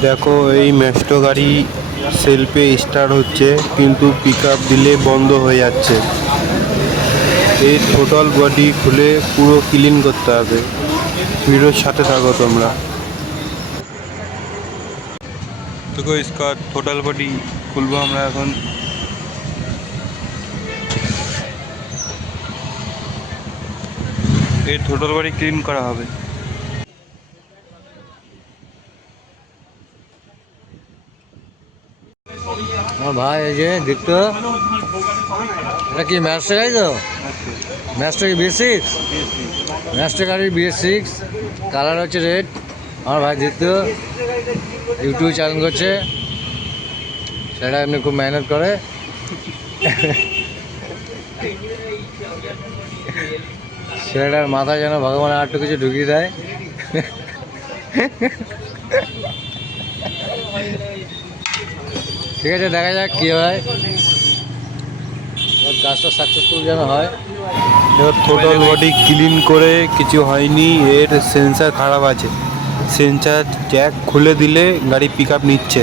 দেখো এই ম্যাস্টো গাড়ি সেলফে স্টার্ট হচ্ছে, কিন্তু পিক আপ দিলে বন্ধ হয়ে যাচ্ছে। এই টোটাল বডি খুলে পুরো ক্লিন করতে হবে। ভিডিওর সাথে থাকো তোমরা। দেখো इसका টোটাল বডি খুলবো আমরা এখন। এই টোটাল বডি ক্লিন করা হবে। আমার ভাই এই যে দেখতো, এটা কি ম্যাস্টার গাড়ি তো? ম্যাস্টার কি BS6? ম্যাস্টার গাড়ির BS6, কালার হচ্ছে রেড। আমার ভাই দেখতো ইউটিউব চ্যানেল করছে, সেটা এমনি খুব মেহনত করে। সেটার মাথায় যেন ভগবান আর একটু কিছু ঢুকিয়ে দেয়। ঠিক আছে, দেখা যাক কী হয়, কাজটা সাকসেসফুল যেন হয়। এবার টোটাল বডি ক্লিন করে কিছু হয়নি, এর সেন্সার খারাপ আছে। সেন্সার জ্যাক খুলে দিলে গাড়ি পিক আপ নিচ্ছে।